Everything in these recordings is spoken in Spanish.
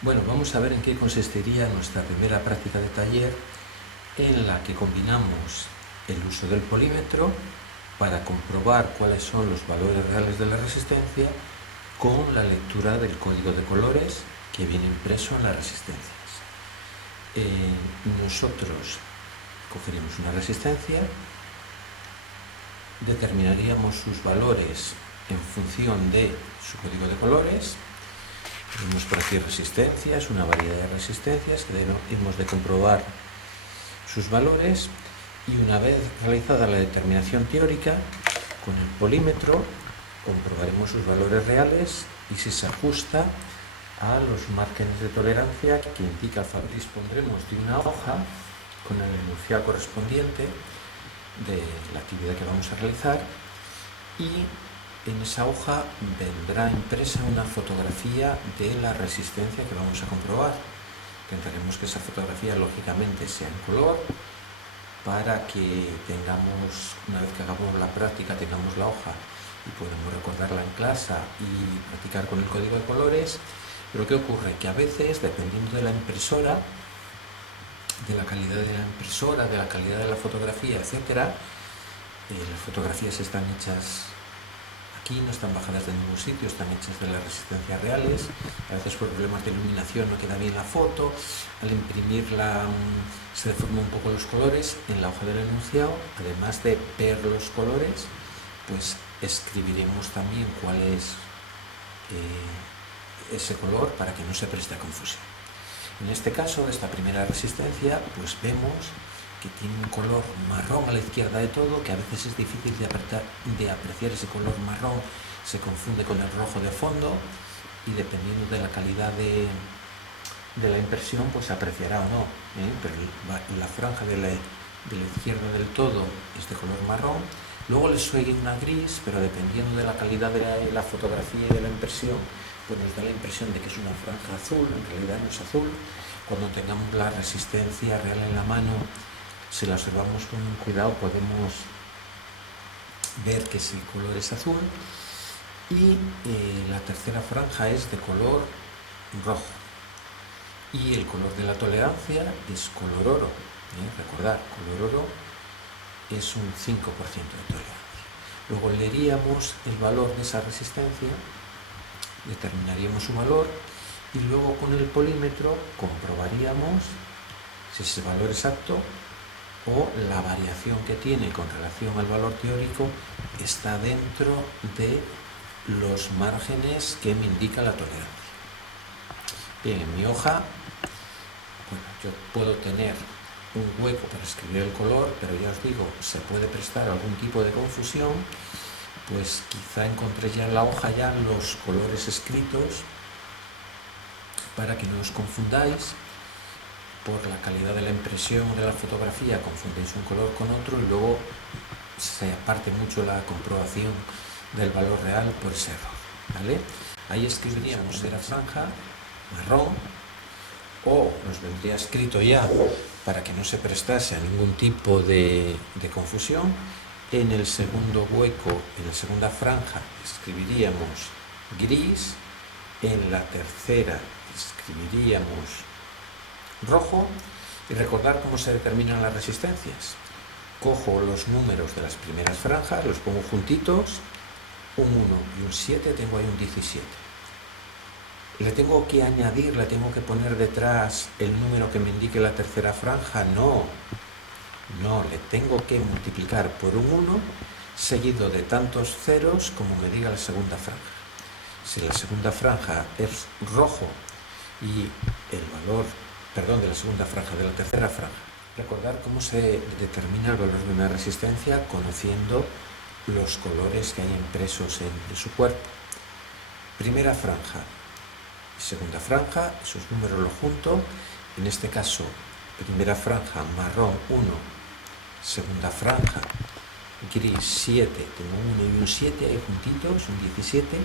Bueno, vamos a ver en qué consistiría nuestra primera práctica de taller, en la que combinamos el uso del polímetro para comprobar cuáles son los valores reales de la resistencia con la lectura del código de colores que viene impreso en las resistencias. Nosotros cogeríamos una resistencia, determinaríamos sus valores en función de su código de colores. Tenemos por aquí resistencias, una variedad de resistencias que hemos de comprobar sus valores, y una vez realizada la determinación teórica, con el polímetro comprobaremos sus valores reales y si se ajusta a los márgenes de tolerancia que indica el fabricante. Dispondremos de una hoja con el enunciado correspondiente de la actividad que vamos a realizar, y en esa hoja vendrá impresa una fotografía de la resistencia que vamos a comprobar. Intentaremos que esa fotografía lógicamente sea en color para que tengamos, una vez que hagamos la práctica, tengamos la hoja y podamos recordarla en clase y practicar con el código de colores. Pero ¿qué ocurre? Que a veces, dependiendo de la impresora, de la calidad de la impresora, de la calidad de la fotografía, etcétera, las fotografías están hechas aquí, no están bajadas de ningún sitio, están hechas de las resistencias reales. A veces por problemas de iluminación no queda bien la foto, al imprimirla se deforman un poco los colores. En la hoja del enunciado, además de ver los colores, pues escribiremos también cuál es ese color para que no se preste a confusión. En este caso, de esta primera resistencia, pues vemos que tiene un color marrón a la izquierda de todo, que a veces es difícil de apreciar ese color marrón, se confunde con el rojo de fondo, y dependiendo de la calidad de la impresión, pues se apreciará o no, pero la franja de la izquierda del todo es de color marrón. Luego le sigue una gris, pero dependiendo de la calidad de la fotografía y de la impresión, pues nos da la impresión de que es una franja azul. En realidad no es azul. Cuando tengamos la resistencia real en la mano, si la observamos con cuidado, podemos ver que el color es azul, y la tercera franja es de color rojo, y el color de la tolerancia es color oro. Recordad, color oro es un 5% de tolerancia. Luego leeríamos el valor de esa resistencia, determinaríamos su valor, y luego con el polímetro comprobaríamos si ese valor es exacto o la variación que tiene con relación al valor teórico está dentro de los márgenes que me indica la tolerancia. Bien, en mi hoja, yo puedo tener un hueco para escribir el color, pero ya os digo, se puede prestar algún tipo de confusión, pues quizá encontré ya en la hoja ya los colores escritos para que no os confundáis. Por la calidad de la impresión de la fotografía confundéis un color con otro, y luego se aparte mucho la comprobación del valor real por ese error, ¿vale? Ahí escribiríamos de la franja marrón, o nos vendría escrito ya para que no se prestase a ningún tipo de confusión. En el segundo hueco, en la segunda franja, escribiríamos gris. En la tercera escribiríamos rojo. Y recordar cómo se determinan las resistencias. Cojo los números de las primeras franjas, los pongo juntitos, un 1 y un 7, tengo ahí un 17. ¿Le tengo que añadir, le tengo que poner detrás el número que me indique la tercera franja? No, le tengo que multiplicar por un 1 seguido de tantos ceros como me diga la segunda franja. Si la segunda franja es rojo y el valor, de la segunda franja, de la tercera franja. Recordar cómo se determina el valor de una resistencia conociendo los colores que hay impresos en su cuerpo. Primera franja y segunda franja, esos números los junto. En este caso, primera franja marrón 1, segunda franja gris 7, tengo un 1 y un 7 ahí juntitos, un 17,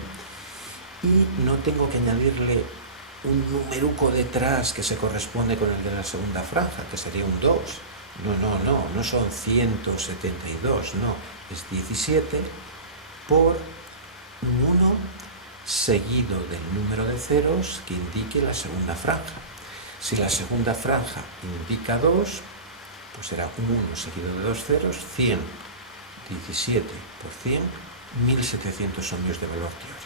y no tengo que añadirle un numeruco detrás que se corresponde con el de la segunda franja, que sería un 2. No son 172, no, es 17 por un 1 seguido del número de ceros que indique la segunda franja. Si la segunda franja indica 2, pues será un 1 seguido de 2 ceros, 100, 17 por 100, 1700 ohmios de valor teórico.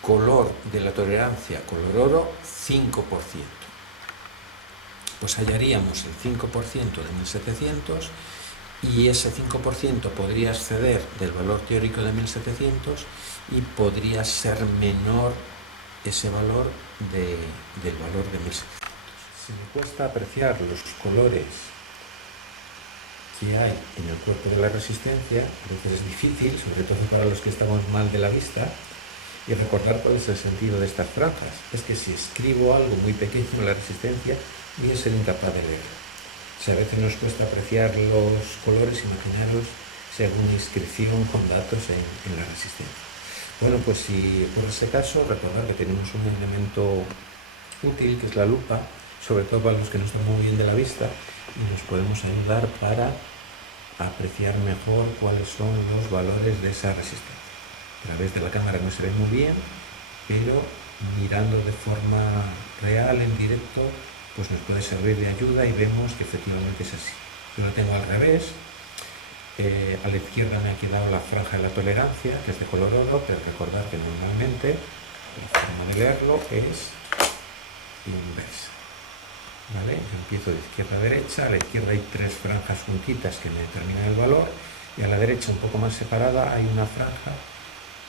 Color de la tolerancia, color oro, 5%. Pues hallaríamos el 5% de 1700 y ese 5% podría exceder del valor teórico de 1700 y podría ser menor ese valor del valor de 1700. Si me cuesta apreciar los colores que hay en el cuerpo de la resistencia, entonces es difícil, sobre todo para los que estamos mal de la vista, y recordar cuál es el sentido de estas franjas. Es que si escribo algo muy pequeño en la resistencia, voy a ser incapaz de leerlo. O sea, a veces nos cuesta apreciar los colores, imaginaros según inscripción con datos en la resistencia. Bueno, pues si por ese caso, recordar que tenemos un elemento útil que es la lupa, sobre todo para los que no están muy bien de la vista, y nos podemos ayudar para apreciar mejor cuáles son los valores de esa resistencia. A través de la cámara no se ve muy bien, pero mirando de forma real, en directo, pues nos puede servir de ayuda y vemos que efectivamente es así. Yo lo tengo al revés. A la izquierda me ha quedado la franja de la tolerancia, que es de color oro, pero recordar que normalmente la forma de leerlo es inversa. ¿Vale? Yo empiezo de izquierda a derecha. A la izquierda hay 3 franjas juntitas que me determinan el valor, y a la derecha, un poco más separada, hay una franja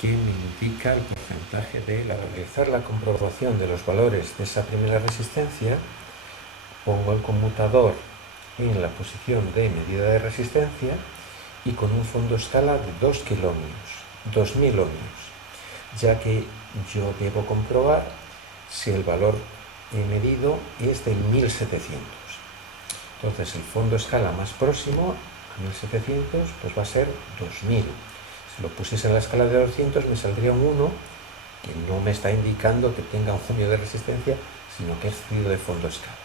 que me indica el porcentaje de la... Para realizar la comprobación de los valores de esa primera resistencia, pongo el conmutador en la posición de medida de resistencia y con un fondo escala de 2 kiloohmios, 2000 ohmios, ya que yo debo comprobar si el valor medido es de 1700. Entonces el fondo escala más próximo a 1700 pues va a ser 2000. Si lo pusiese en la escala de 200 me saldría un 1, que no me está indicando que tenga un ohmio de resistencia, sino que es cedido de fondo escala.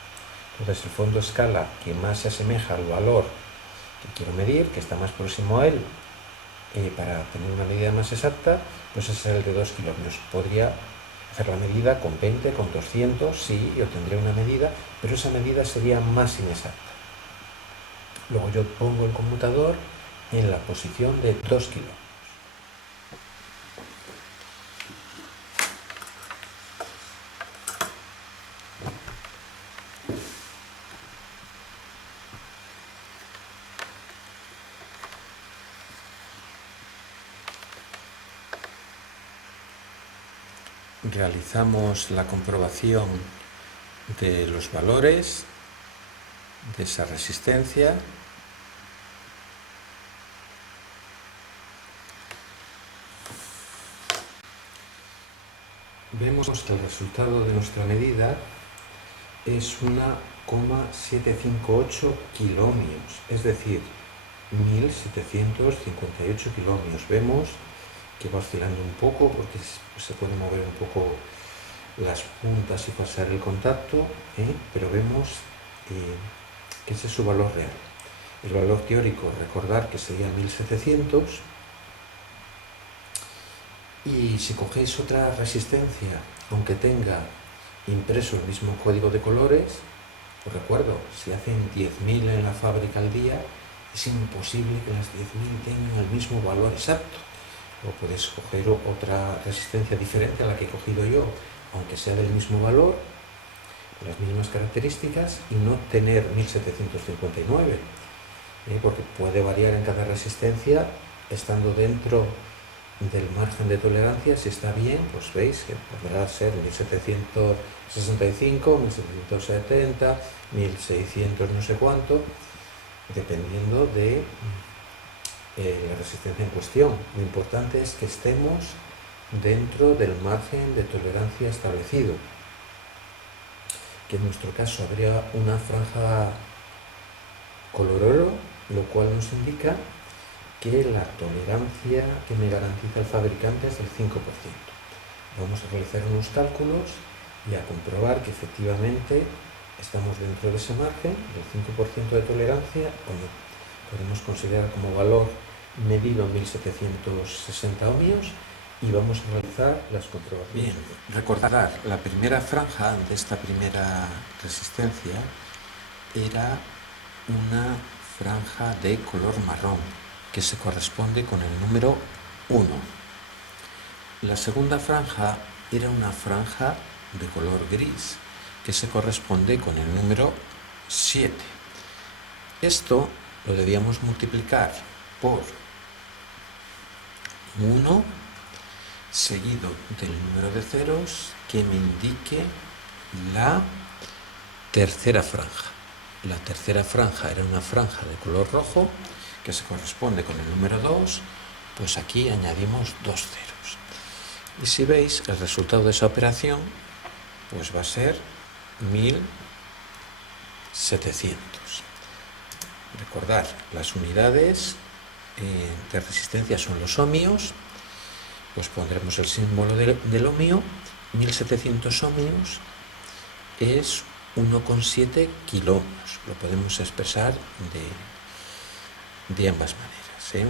Entonces el fondo escala que más se asemeja al valor que quiero medir, que está más próximo a él, para tener una medida más exacta, pues ese es el de 2 kiloohmios. Podría hacer la medida con 20, con 200, sí, yo tendré una medida, pero esa medida sería más inexacta. Luego yo pongo el conmutador en la posición de 2 kiloohmios. Realizamos la comprobación de los valores de esa resistencia. Vemos que el resultado de nuestra medida es 1,758 kiloohmios, es decir, 1758 kiloohmios. Vemos que va oscilando un poco porque se puede mover un poco las puntas y pasar el contacto, pero vemos que ese es su valor real. El valor teórico, recordar que sería 1700, y si cogéis otra resistencia, aunque tenga impreso el mismo código de colores, os recuerdo, si hacen 10.000 en la fábrica al día, es imposible que las 10.000 tengan el mismo valor exacto. O puedes coger otra resistencia diferente a la que he cogido yo, aunque sea del mismo valor, las mismas características, y no tener 1759, porque puede variar en cada resistencia, estando dentro del margen de tolerancia. Si está bien, pues veis que podrá ser 1765, 1770, 1600 no sé cuánto, dependiendo de la resistencia en cuestión. Lo importante es que estemos dentro del margen de tolerancia establecido, que en nuestro caso habría una franja color oro, lo cual nos indica que la tolerancia que me garantiza el fabricante es del 5%. Vamos a realizar unos cálculos y a comprobar que efectivamente estamos dentro de ese margen del 5% de tolerancia o no. Podemos considerar como valor medido 1760 ohmios y vamos a realizar las comprobaciones. Bien, recordar, la primera franja de esta primera resistencia era una franja de color marrón, que se corresponde con el número 1. La segunda franja era una franja de color gris, que se corresponde con el número 7. Esto lo debíamos multiplicar por 1 seguido del número de ceros que me indique la tercera franja. La tercera franja era una franja de color rojo que se corresponde con el número 2, pues aquí añadimos 2 ceros. Y si veis, el resultado de esa operación pues va a ser 1700. Recordar, las unidades de resistencia son los ohmios, pues pondremos el símbolo del ohmio. 1700 ohmios es 1,7 kiloohmios. Lo podemos expresar de ambas maneras.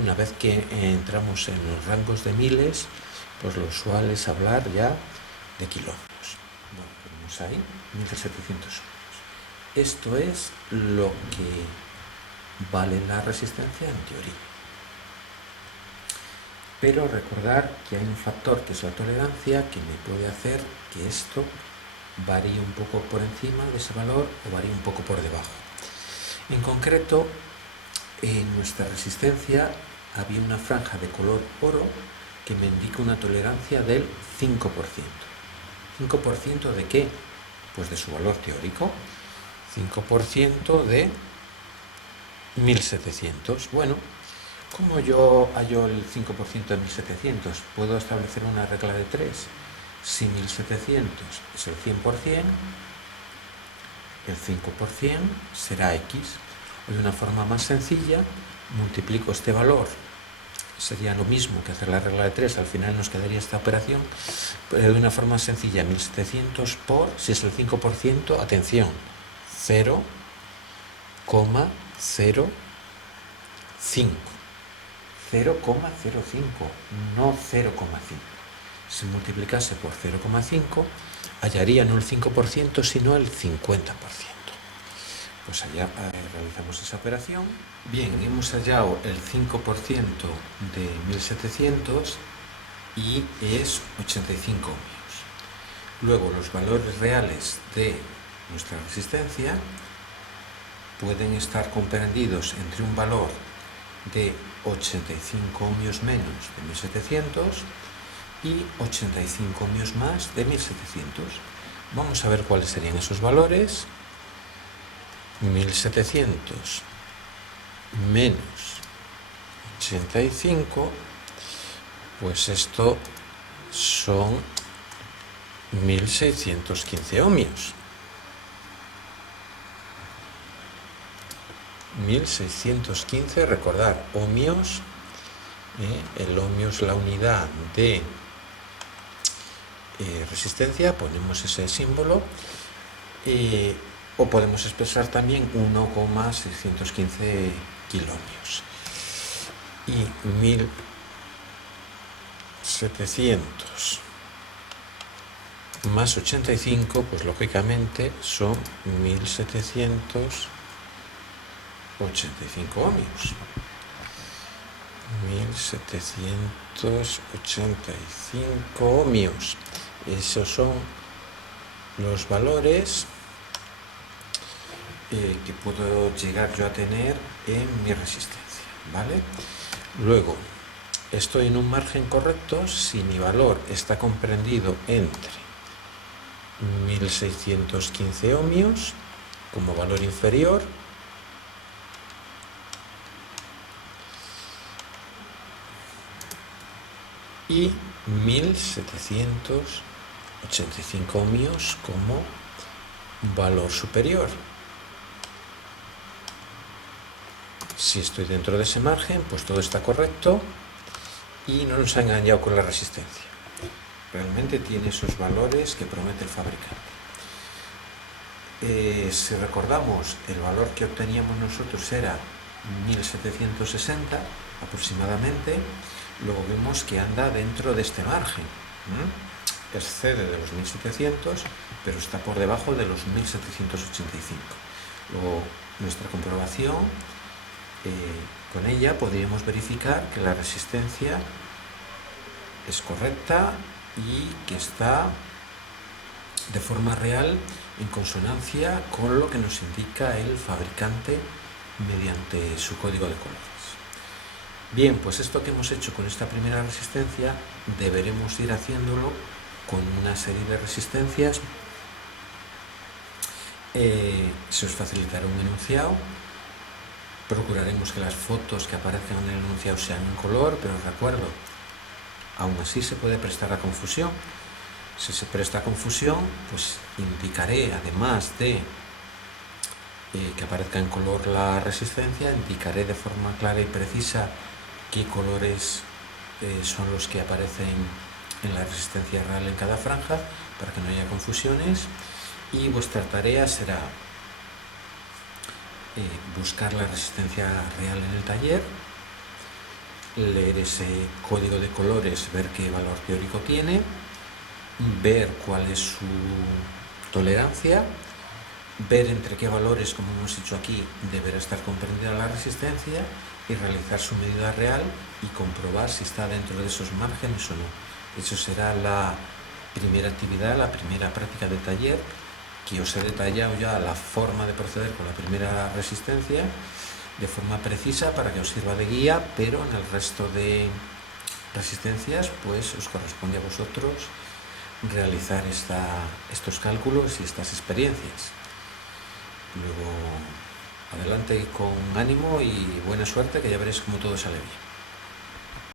Una vez que entramos en los rangos de miles, pues lo usual es hablar ya de kiloohmios. Bueno, ponemos ahí 1700 ohmios. Esto es lo que vale la resistencia en teoría. Pero recordar que hay un factor que es la tolerancia que me puede hacer que esto varíe un poco por encima de ese valor o varíe un poco por debajo. En concreto, en nuestra resistencia había una franja de color oro que me indica una tolerancia del 5%. ¿5% de qué? Pues de su valor teórico. 5% de 1700. Bueno, ¿cómo yo hallo el 5% de 1700? Puedo establecer una regla de 3. Si 1700 es el 100%, el 5% será X. O de una forma más sencilla, multiplico este valor. Sería lo mismo que hacer la regla de 3, al final nos quedaría esta operación, pero de una forma sencilla, 1700 por, si es el 5%, atención, 0,05. 0,05, no 0,5. Si multiplicase por 0,5, hallaría no el 5%, sino el 50%. Pues allá realizamos esa operación. Bien, hemos hallado el 5% de 1700 y es 85 ohmios. Luego, los valores reales de nuestra resistencia pueden estar comprendidos entre un valor de 85 ohmios menos de 1700 y 85 ohmios más de 1700. Vamos a ver cuáles serían esos valores. 1700 menos 85, pues esto son 1615 ohmios. 1615, recordar, ohmios, el ohmio es la unidad de resistencia, ponemos ese símbolo, o podemos expresar también 1,615 kiloohmios. Y 1700 más 85, pues lógicamente son 1785 ohmios. 1785 ohmios. Esos son los valores que puedo llegar yo a tener en mi resistencia, ¿vale? Luego, estoy en un margen correcto si mi valor está comprendido entre 1615 ohmios como valor inferior y 1785 ohmios como valor superior. Si estoy dentro de ese margen, pues todo está correcto y no nos ha engañado con la resistencia. Realmente tiene esos valores que promete el fabricante. Si recordamos, el valor que obteníamos nosotros era 1760 aproximadamente, luego vemos que anda dentro de este margen. Excede de los 1700, pero está por debajo de los 1785. Luego, nuestra comprobación, con ella podríamos verificar que la resistencia es correcta y que está de forma real en consonancia con lo que nos indica el fabricante mediante su código de colores. Bien, pues esto que hemos hecho con esta primera resistencia deberemos ir haciéndolo con una serie de resistencias. Se os facilitará un enunciado. Procuraremos que las fotos que aparezcan en el enunciado sean en color, pero recuerdo, aún así se puede prestar a confusión. Si se presta a confusión, pues indicaré, además de que aparezca en color la resistencia, indicaré de forma clara y precisa qué colores son los que aparecen en la resistencia real en cada franja, para que no haya confusiones. Y vuestra tarea será buscar la resistencia real en el taller, leer ese código de colores, ver qué valor teórico tiene, ver cuál es su tolerancia, ver entre qué valores, como hemos dicho aquí, deberá estar comprendida la resistencia y realizar su medida real y comprobar si está dentro de esos márgenes o no. Eso será la primera actividad, la primera práctica del taller, que os he detallado ya la forma de proceder con la primera resistencia de forma precisa para que os sirva de guía, pero en el resto de resistencias pues os corresponde a vosotros realizar estos cálculos y estas experiencias. Luego, adelante con ánimo y buena suerte, que ya veréis cómo todo sale bien.